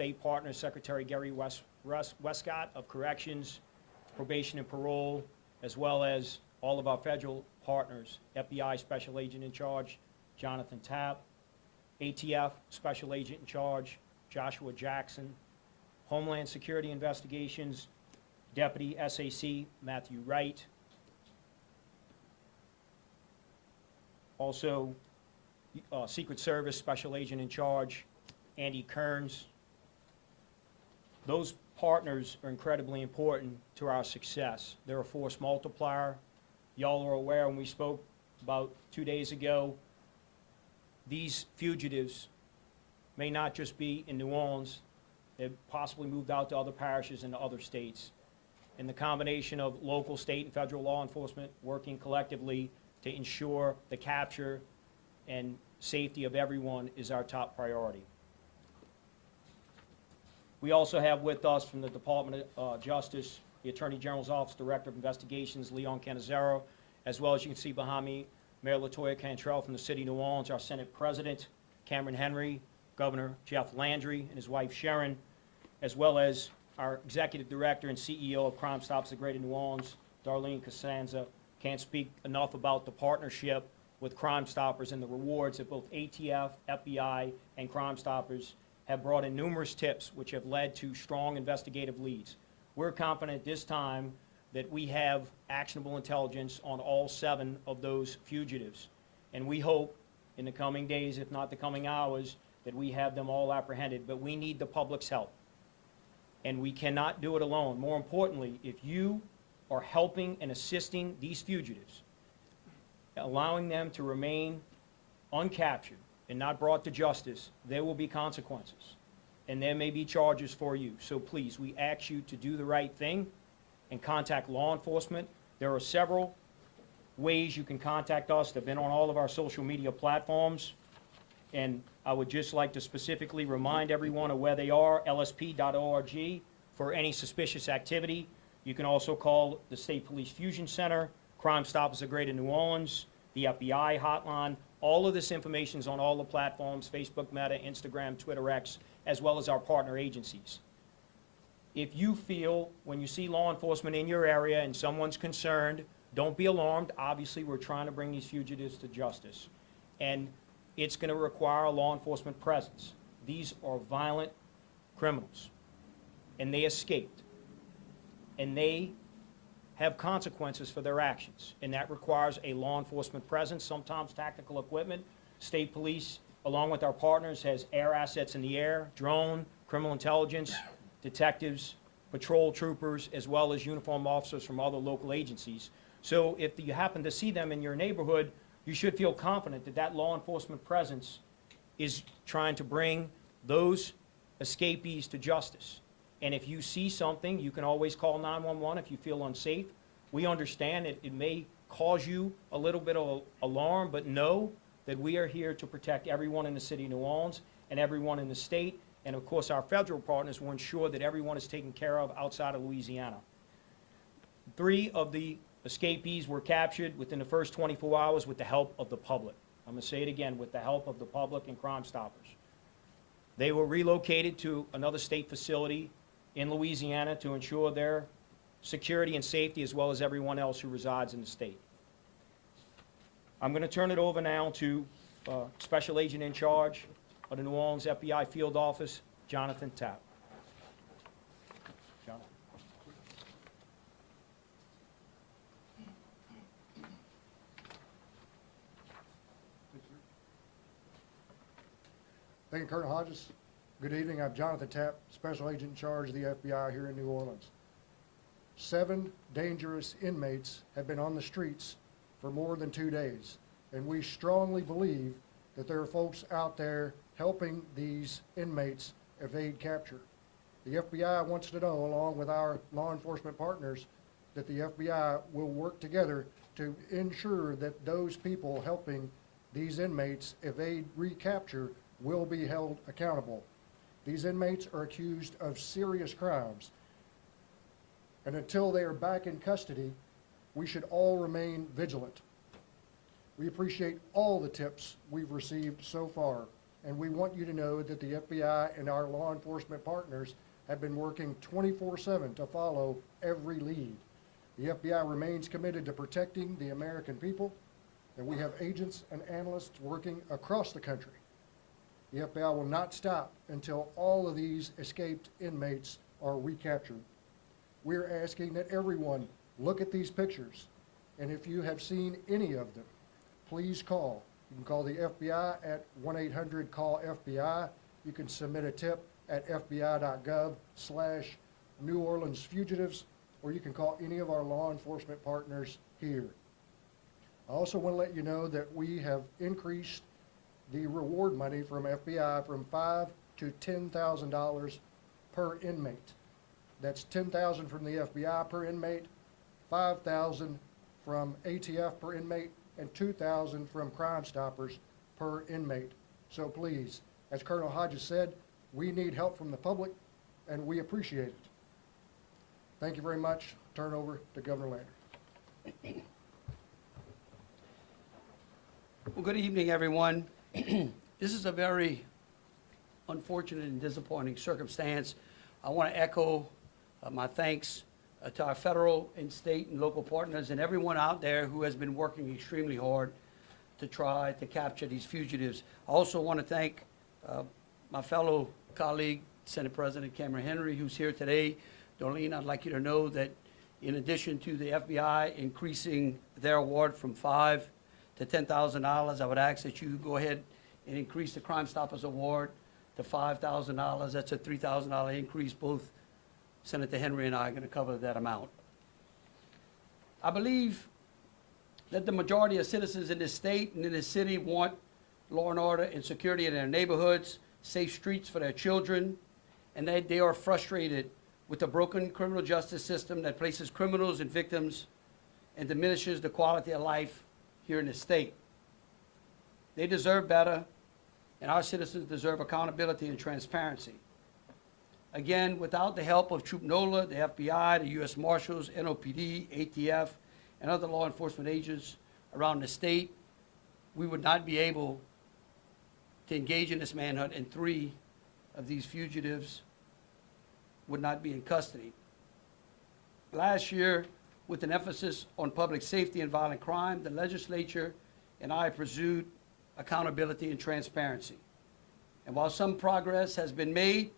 state partners, Secretary Gary Westcott of Corrections, Probation and Parole, as well as all of our federal partners, FBI Special Agent in Charge, Jonathan Tapp, ATF Special Agent in Charge, Joshua Jackson, Homeland Security Investigations, Deputy SAC Matthew Wright, also Secret Service Special Agent in Charge, Andy Kearns. Those partners are incredibly important to our success. They're a force multiplier. Y'all are aware when we spoke about 2 days ago, these fugitives may not just be in New Orleans, they've possibly moved out to other parishes and to other states. And the combination of local, state, and federal law enforcement working collectively to ensure the capture and safety of everyone is our top priority. We also have with us from the Department of Justice, the Attorney General's Office, Director of Investigations, Leon Canizero, as well as you can see behind me, Mayor LaToya Cantrell from the City of New Orleans, our Senate President, Cameron Henry, Governor Jeff Landry, and his wife Sharon, as well as our Executive Director and CEO of Crime Stoppers of Greater New Orleans, Darlene Costanza. Can't speak enough about the partnership with Crime Stoppers and the rewards that both ATF, FBI, and Crime Stoppers have brought in numerous tips which have led to strong investigative leads. We're confident this time that we have actionable intelligence on all 7 of those fugitives. And we hope in the coming days, if not the coming hours, that we have them all apprehended. But we need the public's help. And we cannot do it alone. More importantly, if you are helping and assisting these fugitives, allowing them to remain uncaptured and not brought to justice, there will be consequences. And there may be charges for you. So please, we ask you to do the right thing and contact law enforcement. There are several ways you can contact us. They've been on all of our social media platforms. And I would just like to specifically remind everyone of where they are, lsp.org, for any suspicious activity. You can also call the State Police Fusion Center, Crime Stoppers of Greater New Orleans, the FBI hotline. All of this information is on all the platforms, Facebook, Meta, Instagram, Twitter, X, as well as our partner agencies. If you feel when you see law enforcement in your area and someone's concerned, don't be alarmed. Obviously, we're trying to bring these fugitives to justice. And it's going to require a law enforcement presence. These are violent criminals, and they escaped. And they have consequences for their actions, and that requires a law enforcement presence, sometimes tactical equipment. State police, along with our partners, has air assets in the air, drone, criminal intelligence, detectives, patrol troopers, as well as uniformed officers from other local agencies. So if you happen to see them in your neighborhood, you should feel confident that that law enforcement presence is trying to bring those escapees to justice. And if you see something, you can always call 911 if you feel unsafe. We understand that it may cause you a little bit of alarm, but know that we are here to protect everyone in the City of New Orleans and everyone in the state. And of course, our federal partners will ensure that everyone is taken care of outside of Louisiana. 3 of the escapees were captured within the first 24 hours with the help of the public. I'm going to say it again, with the help of the public and Crime Stoppers. They were relocated to another state facility in Louisiana to ensure their security and safety, as well as everyone else who resides in the state. I'm going to turn it over now to Special Agent in Charge of the New Orleans FBI Field Office, Jonathan Tapp. Jonathan. Thank you, Colonel Hodges. Good evening. I'm Jonathan Tapp, Special Agent in Charge of the FBI here in New Orleans. 7 dangerous inmates have been on the streets for more than 2 days, and we strongly believe that there are folks out there helping these inmates evade capture. The FBI wants to know, along with our law enforcement partners, that the FBI will work together to ensure that those people helping these inmates evade recapture will be held accountable. These inmates are accused of serious crimes, and until they are back in custody, we should all remain vigilant. We appreciate all the tips we've received so far. and we want you to know that the FBI and our law enforcement partners have been working 24/7 to follow every lead. The FBI remains committed to protecting the American people, and we have agents and analysts working across the country. The FBI will not stop until all of these escaped inmates are recaptured. We're asking that everyone look at these pictures, and if you have seen any of them, please call. You can call the FBI at 1-800-CALL-FBI. You can submit a tip at fbi.gov/New Orleans fugitives, or you can call any of our law enforcement partners here. I also want to let you know that we have increased the reward money from FBI from $5,000 to $10,000 per inmate. That's $10,000 from the FBI per inmate, $5,000 from ATF per inmate, and $2,000 from Crime Stoppers per inmate. So please, as Colonel Hodges said, we need help from the public, and we appreciate it. Thank you very much. Turn over to Governor Lander. Well, good evening, everyone. This is a very unfortunate and disappointing circumstance. I want to echo my thanks to our federal and state and local partners and everyone out there who has been working extremely hard to try to capture these fugitives. I also want to thank my fellow colleague, Senate President Cameron Henry, who's here today. Darlene, I'd like you to know that in addition to the FBI increasing their award from $5,000 to $10,000, I would ask that you go ahead and increase the Crime Stoppers award to $5,000. That's a $3,000 increase. Both Senator Henry and I are going to cover that amount. I believe that the majority of citizens in this state and in this city want law and order and security in their neighborhoods, safe streets for their children, and that they are frustrated with the broken criminal justice system that places criminals and victims and diminishes the quality of life here in the state. They deserve better, and our citizens deserve accountability and transparency. Again, without the help of Troop NOLA, the FBI, the U.S. Marshals, NOPD, ATF, and other law enforcement agents around the state, we would not be able to engage in this manhunt, and 3 of these fugitives would not be in custody. Last year, with an emphasis on public safety and violent crime, the legislature and I pursued accountability and transparency. And while some progress has been made,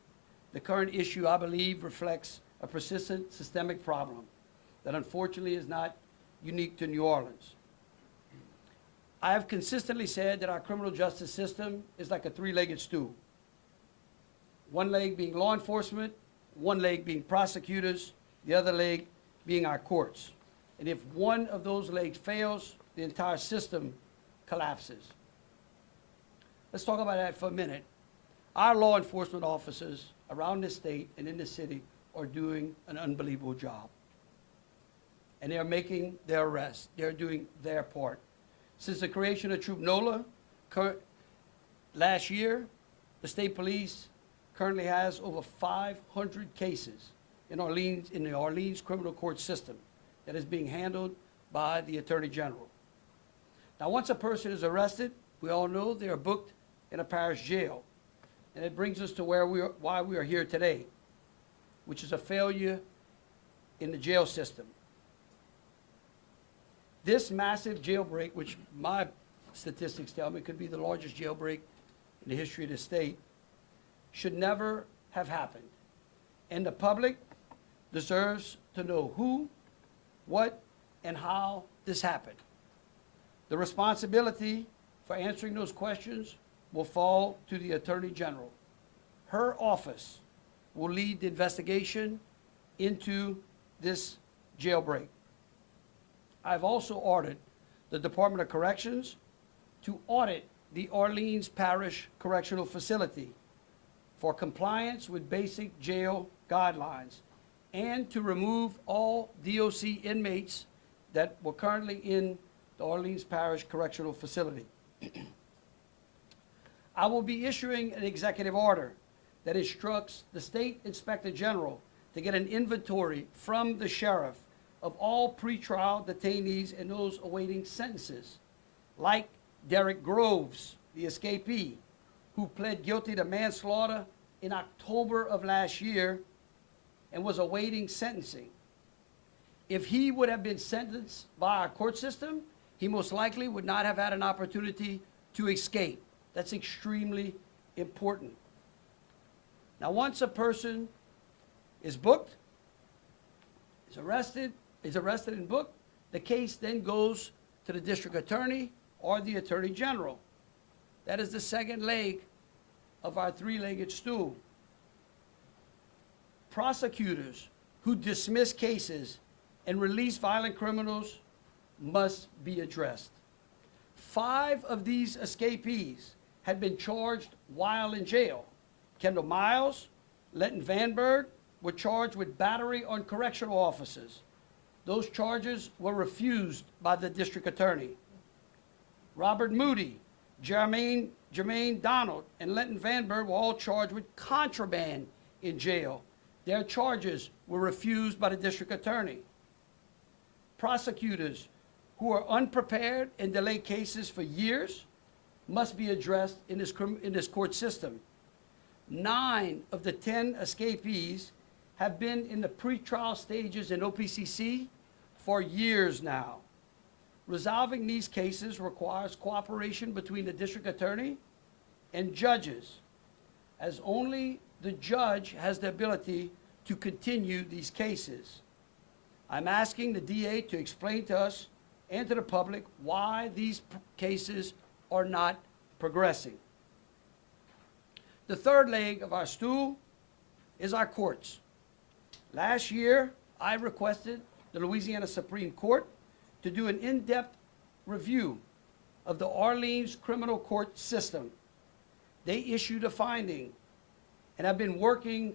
the current issue, I believe, reflects a persistent systemic problem that unfortunately is not unique to New Orleans. I have consistently said that our criminal justice system is like a 3-legged stool. One leg being law enforcement, one leg being prosecutors, the other leg being our courts. And if one of those legs fails, the entire system collapses. Let's talk about that for a minute. Our law enforcement officers around this state and in this city are doing an unbelievable job. And they're making their arrests. They're doing their part. Since the creation of Troop NOLA last year, the state police currently has over 500 cases in the Orleans criminal court system that is being handled by the Attorney General. Now, once a person is arrested, we all know they are booked in a parish jail. And it brings us to why we are here today, which is a failure in the jail system. This massive jailbreak, which my statistics tell me could be the largest jailbreak in the history of the state, should never have happened. And the public deserves to know who, what, and how this happened. The responsibility for answering those questions will fall to the Attorney General. Her office will lead the investigation into this jailbreak. I've also ordered the Department of Corrections to audit the Orleans Parish Correctional Facility for compliance with basic jail guidelines and to remove all DOC inmates that were currently in the Orleans Parish Correctional Facility. I will be issuing an executive order that instructs the State Inspector General to get an inventory from the sheriff of all pretrial detainees and those awaiting sentences, like Derek Groves, the escapee, who pled guilty to manslaughter in October of last year and was awaiting sentencing. If he would have been sentenced by our court system, he most likely would not have had an opportunity to escape. That's extremely important. Now, once a person is booked, is arrested and booked, the case then goes to the district attorney or the attorney general. That is the second leg of our three-legged stool. Prosecutors who dismiss cases and release violent criminals must be addressed. 5 of these escapees had been charged while in jail. Kendall Miles, Lenton Vanberg were charged with battery on correctional officers. Those charges were refused by the district attorney. Robert Moody, Jermaine Donald, and Lenton Vanberg were all charged with contraband in jail. Their charges were refused by the district attorney. Prosecutors who are unprepared and delay cases for years must be addressed in this court system. 9 of the 10 escapees have been in the pretrial stages in OPCC for years now. Resolving these cases requires cooperation between the district attorney and judges, as only the judge has the ability to continue these cases. I'm asking the DA to explain to us and to the public why these cases are not progressing. The third leg of our stool is our courts. Last year, I requested the Louisiana Supreme Court to do an in-depth review of the Orleans criminal court system. They issued a finding, and I've been working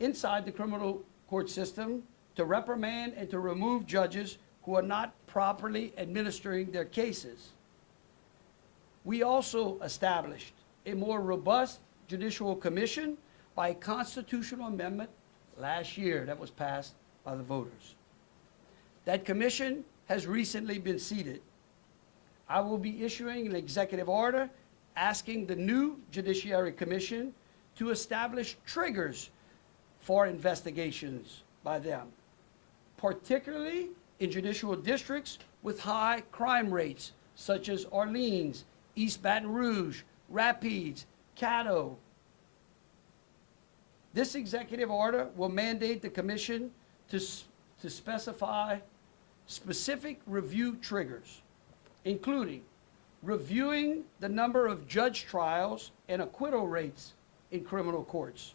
inside the criminal court system to reprimand and to remove judges who are not properly administering their cases. We also established a more robust judicial commission by a constitutional amendment last year that was passed by the voters. That commission has recently been seated. I will be issuing an executive order asking the new Judiciary Commission to establish triggers for investigations by them, particularly in judicial districts with high crime rates, such as Orleans, East Baton Rouge, Rapides, Caddo. This executive order will mandate the commission to specify specific review triggers, including reviewing the number of judge trials and acquittal rates in criminal courts.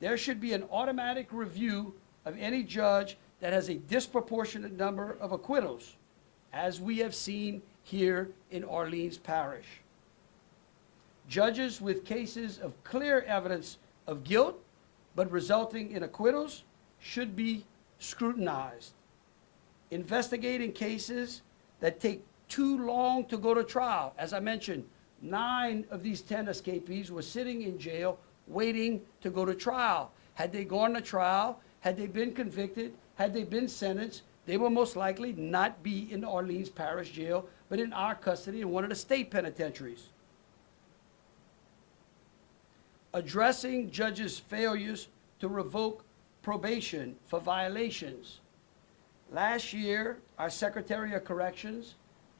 There should be an automatic review of any judge that has a disproportionate number of acquittals, as we have seen here in Orleans Parish. Judges with cases of clear evidence of guilt but resulting in acquittals should be scrutinized. Investigating cases that take too long to go to trial. As I mentioned, 9 of these 10 escapees were sitting in jail waiting to go to trial. Had they gone to trial, had they been convicted, had they been sentenced, they will most likely not be in the Orleans Parish Jail, but in our custody in one of the state penitentiaries. Addressing judges' failures to revoke probation for violations. Last year, our Secretary of Corrections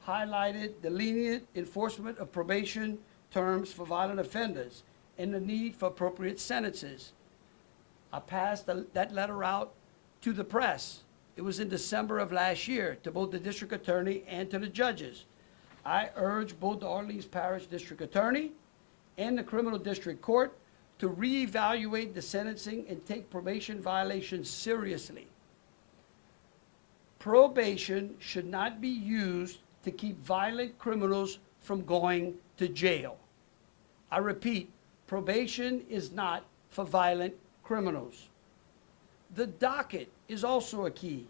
highlighted the lenient enforcement of probation terms for violent offenders and the need for appropriate sentences. I passed that letter out to the press. It was in December of last year to both the district attorney and to the judges. I urge both the Orleans Parish District Attorney and the Criminal District Court to reevaluate the sentencing and take probation violations seriously. Probation should not be used to keep violent criminals from going to jail. I repeat, probation is not for violent criminals. The docket is also a key.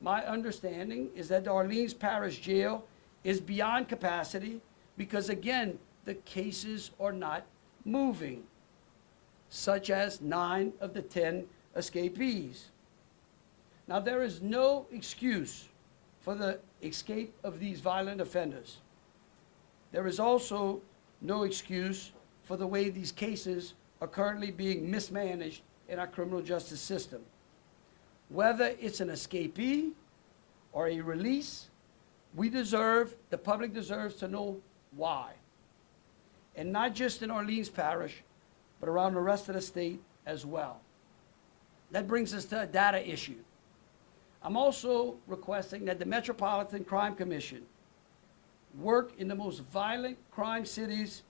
My understanding is that the Orleans Parish Jail is beyond capacity because, again, the cases are not moving, such as 9 of the 10 escapees. Now, there is no excuse for the escape of these violent offenders. There is also no excuse for the way these cases are currently being mismanaged in our criminal justice system. Whether it's an escapee or a release, the public deserves to know why. And not just in Orleans Parish, but around the rest of the state as well. That brings us to a data issue. I'm also requesting that the Metropolitan Crime Commission work in the most violent crime cities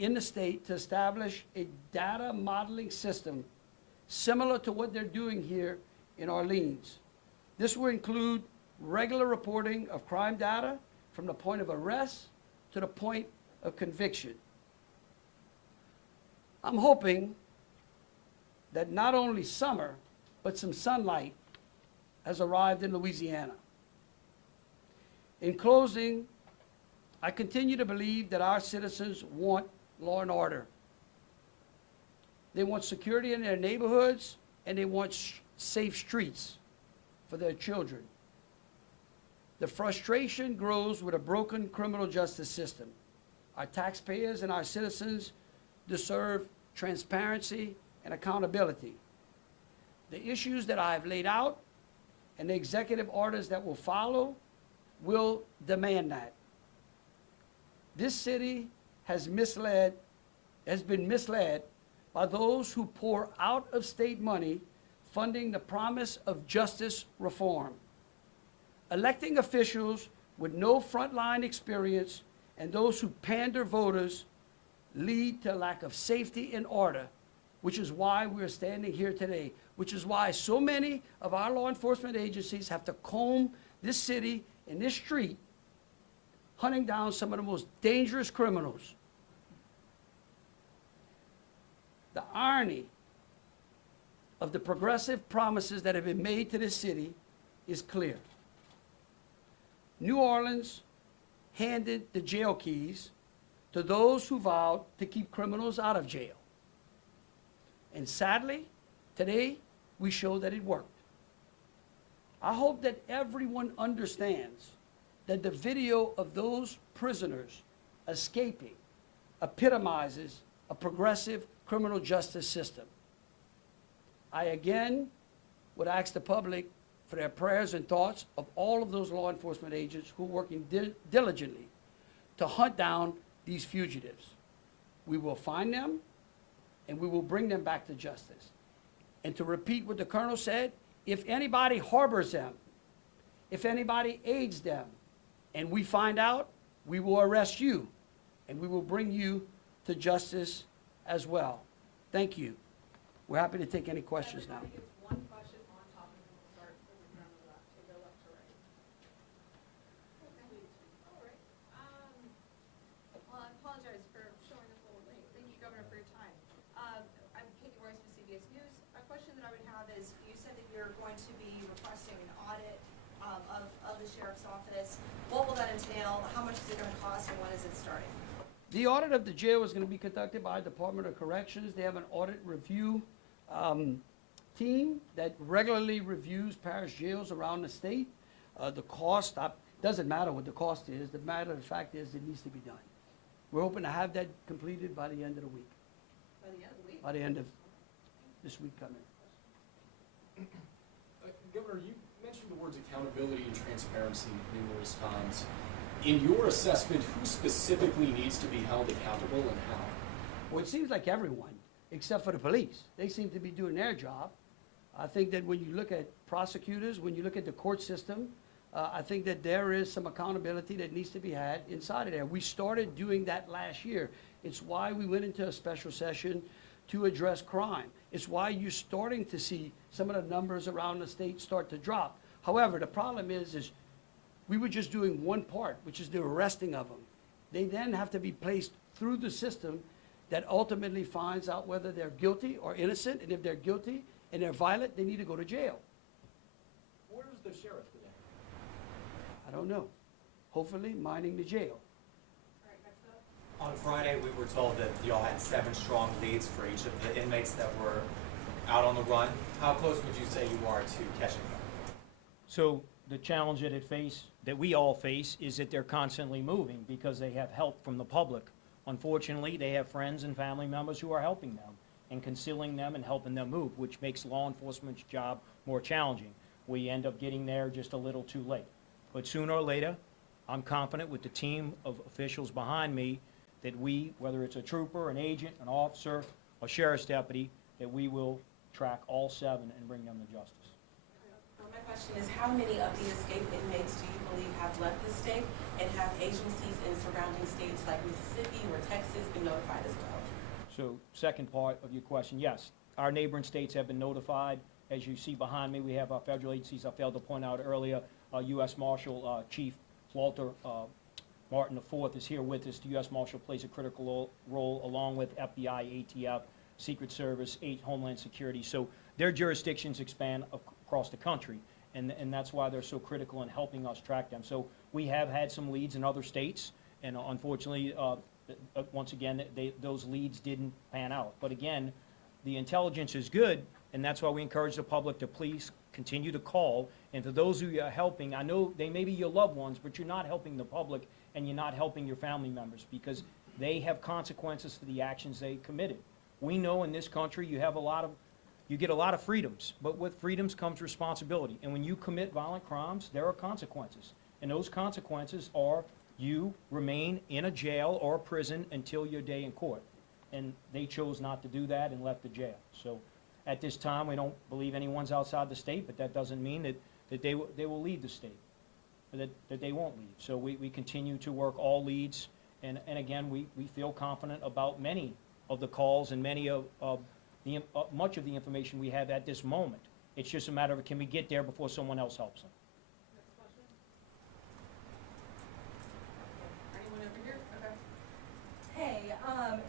in the state to establish a data modeling system similar to what they're doing here in Orleans. This will include regular reporting of crime data from the point of arrest to the point of conviction. I'm hoping that not only summer, but some sunlight has arrived in Louisiana. In closing, I continue to believe that our citizens want law and order. They want security in their neighborhoods, and they want safe streets for their children. The frustration grows with a broken criminal justice system. Our taxpayers and our citizens deserve transparency and accountability. The issues that I have laid out and the executive orders that will follow will demand that. This city has been misled by those who pour out-of-state money funding the promise of justice reform. Electing officials with no frontline experience and those who pander voters lead to a lack of safety and order, which is why we're standing here today, which is why so many of our law enforcement agencies have to comb this city and this street, hunting down some of the most dangerous criminals. The irony of the progressive promises that have been made to this city is clear. New Orleans handed the jail keys to those who vowed to keep criminals out of jail. And sadly, today, we show that it worked. I hope that everyone understands that the video of those prisoners escaping epitomizes a progressive criminal justice system. I again would ask the public for their prayers and thoughts of all of those law enforcement agents who are working diligently to hunt down these fugitives. We will find them and we will bring them back to justice. And to repeat what the colonel said, if anybody harbors them, if anybody aids them, and we find out, we will arrest you and we will bring you to justice as well. Thank you. We're happy to take any questions now. Everybody gets one question on topic, and we'll start from the front of that, to go left to right. All right. Well, I apologize for showing up a little late. Thank you, Governor, for your time. I'm Katie Royce with CBS News. A question that I would have is, you said that you're going to be requesting an audit of the sheriff's office. What will that entail? How much is it going to cost, and when is it starting? The audit of the jail is going to be conducted by Department of Corrections. They have an audit review team that regularly reviews parish jails around the state. The cost, doesn't matter what the cost is. The matter of fact is it needs to be done. We're hoping to have that completed by the end of the week, By the end of the week? by the end of this week coming. Governor, you mentioned the words accountability and transparency numerous times. In your assessment, who specifically needs to be held accountable and how? Well, it seems like everyone, except for the police. They seem to be doing their job. I think that when you look at prosecutors, when you look at the court system, I think that there is some accountability that needs to be had inside of there. We started doing that last year. It's why we went into a special session to address crime. It's why you're starting to see some of the numbers around the state start to drop. However, the problem is we were just doing one part, which is the arresting of them. They then have to be placed through the system that ultimately finds out whether they're guilty or innocent, and if they're guilty and they're violent, they need to go to jail. Where's the sheriff today? I don't know. Hopefully minding the jail. All right, next up. On Friday, we were told that y'all had 7 strong leads for each of the inmates that were out on the run. How close would you say you are to catching them? So the challenge that we all face, is that they're constantly moving because they have help from the public unfortunately, they have friends and family members who are helping them and concealing them and helping them move, which makes law enforcement's job more challenging. We end up getting there just a little too late. But sooner or later, I'm confident with the team of officials behind me that we, whether it's a trooper, an agent, an officer, a sheriff's deputy, that we will track all 7 and bring them to justice. My question is, how many of the escaped inmates do you believe have left the state, and have agencies in surrounding states like Mississippi or Texas been notified as well? So, second part of your question, yes. Our neighboring states have been notified. As you see behind me, we have our federal agencies. I failed to point out earlier, U.S. Marshal Chief Walter Martin IV is here with us. The U.S. Marshal plays a critical role along with FBI, ATF, Secret Service, Homeland Security. So their jurisdictions expand across the country, and that's why they're so critical in helping us track them. So we have had some leads in other states, and unfortunately, once again, those leads didn't pan out. But again, the intelligence is good, and that's why we encourage the public to please continue to call. And for those who are helping, I know they may be your loved ones, but you're not helping the public and you're not helping your family members, because they have consequences for the actions they committed. We know in this country you get a lot of freedoms, but with freedoms comes responsibility. And when you commit violent crimes, there are consequences. And those consequences are you remain in a jail or a prison until your day in court. And they chose not to do that and left the jail. So at this time, we don't believe anyone's outside the state, but that doesn't mean that they will leave the state, or that they won't leave. So we continue to work all leads, and again, we feel confident about many of the calls and many of much of the information we have at this moment. It's just a matter of, can we get there before someone else helps them? Next question. Anyone over here? Okay. Hey,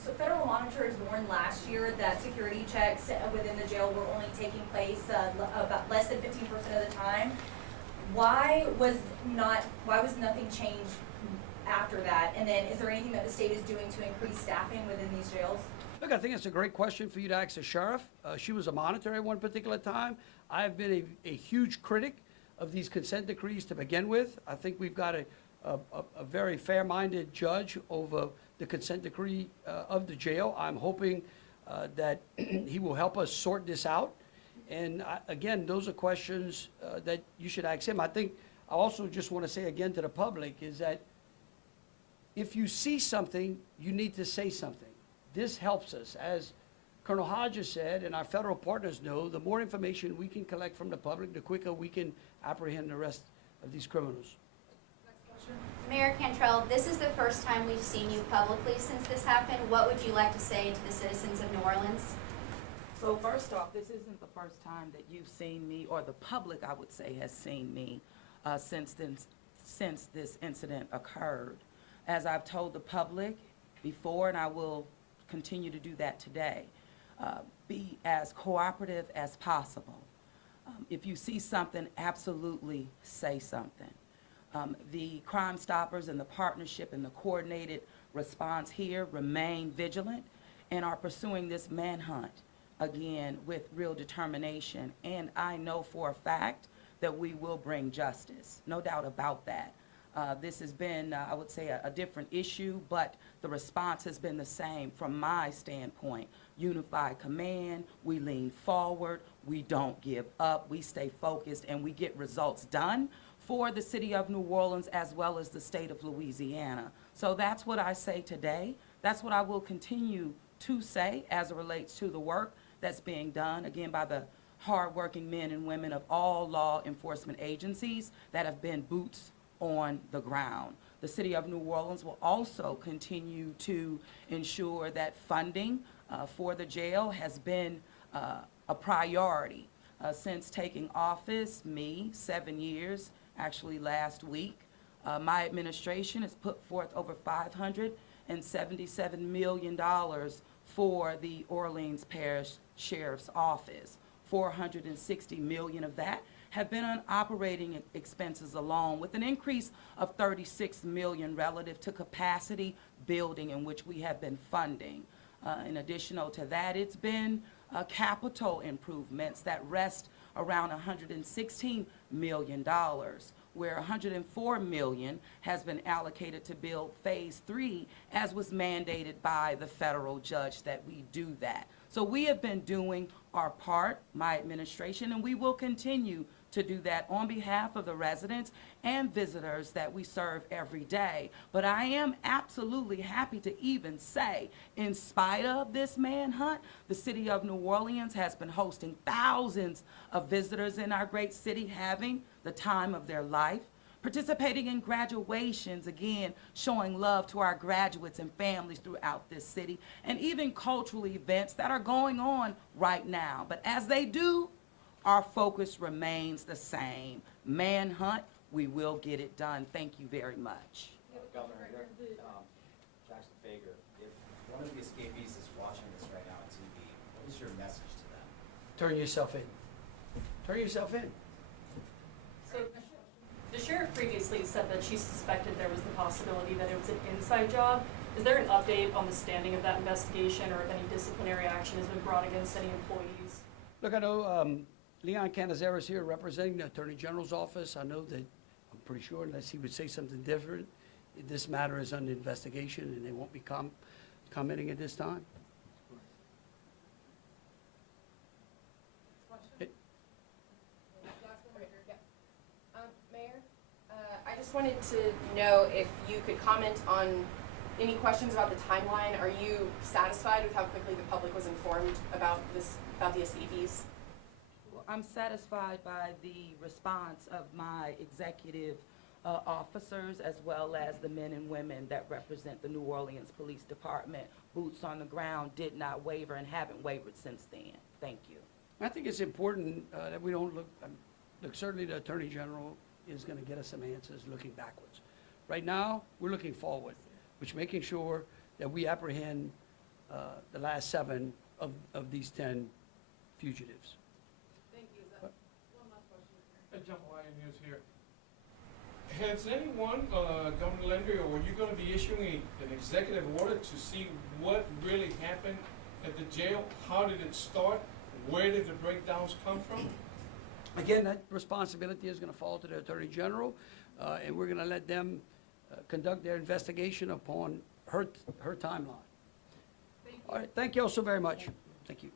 so federal monitors warned last year that security checks within the jail were only taking place about less than 15% of the time. Why was nothing changed after that? And then is there anything that the state is doing to increase staffing within these jails? Look, I think it's a great question for you to ask the sheriff. She was a monitor at one particular time. I've been a huge critic of these consent decrees to begin with. I think we've got a very fair-minded judge over the consent decree of the jail. I'm hoping that he will help us sort this out. And again, those are questions that you should ask him. I think I also just want to say again to the public is that if you see something, you need to say something. This helps us. As Colonel Hodges said, and our federal partners know, the more information we can collect from the public, the quicker we can apprehend the rest of these criminals. Next question. Mayor Cantrell, this is the first time we've seen you publicly since this happened. What would you like to say to the citizens of New Orleans? So first off, this isn't the first time that you've seen me, or the public, I would say, has seen me since this incident occurred. As I've told the public before, and I will continue to do that today, be as cooperative as possible. If you see something, absolutely say something. The Crime Stoppers and the partnership and the coordinated response here remain vigilant and are pursuing this manhunt again with real determination. And I know for a fact that we will bring justice, no doubt about that. This has been, I would say, a different issue, but the response has been the same from my standpoint. Unified command, we lean forward, we don't give up, we stay focused, and we get results done for the city of New Orleans as well as the state of Louisiana. So that's what I say today. That's what I will continue to say as it relates to the work that's being done, again, by the hardworking men and women of all law enforcement agencies that have been boots on the ground. The city of New Orleans will also continue to ensure that funding for the jail has been a priority since taking office, 7 years, actually last week. My administration has put forth over $577 million for the Orleans Parish Sheriff's Office. $460 million of that have been on operating expenses alone, with an increase of $36 million relative to capacity building, in which we have been funding. In addition to that, it's been capital improvements that rest around $116 million. where 104 million has been allocated to build phase 3, as was mandated by the federal judge that we do that. So we have been doing our part, my administration, and we will continue to do that on behalf of the residents and visitors that we serve every day. But I am absolutely happy to even say, in spite of this manhunt, the city of New Orleans has been hosting thousands of visitors in our great city, having the time of their life, participating in graduations, again, showing love to our graduates and families throughout this city, and even cultural events that are going on right now. But as they do, our focus remains the same. Manhunt, we will get it done. Thank you very much. Governor, Jackson Fager, if one of the escapees is watching this right now on TV, what is your message to them? Turn yourself in. Turn yourself in. So the sheriff previously said that she suspected there was the possibility that it was an inside job. Is there an update on the standing of that investigation, or if any disciplinary action has been brought against any employees? Look, I know Leon Canizero is here representing the Attorney General's office. I know that, I'm pretty sure, unless he would say something different, this matter is under investigation and they won't be commenting at this time. Mayor, I just wanted to know if you could comment on any questions about the timeline. Are you satisfied with how quickly the public was informed about the escapees? I'm satisfied by the response of my executive officers, as well as the men and women that represent the New Orleans Police Department. Boots on the ground did not waver and haven't wavered since then. Thank you. I think it's important that we don't look, certainly the Attorney General is going to get us some answers looking backwards. Right now, we're looking forward, which making sure that we apprehend the last 7 of these 10 fugitives. Thank you. Is that one last question? John Wyatt News here. Has anyone, Governor Landry, or were you going to be issuing an executive order to see what really happened at the jail? How did it start? Where did the breakdowns come from? Again, that responsibility is going to fall to the Attorney General, and we're going to let them conduct their investigation upon her timeline. All right, thank you all so very much. Thank you.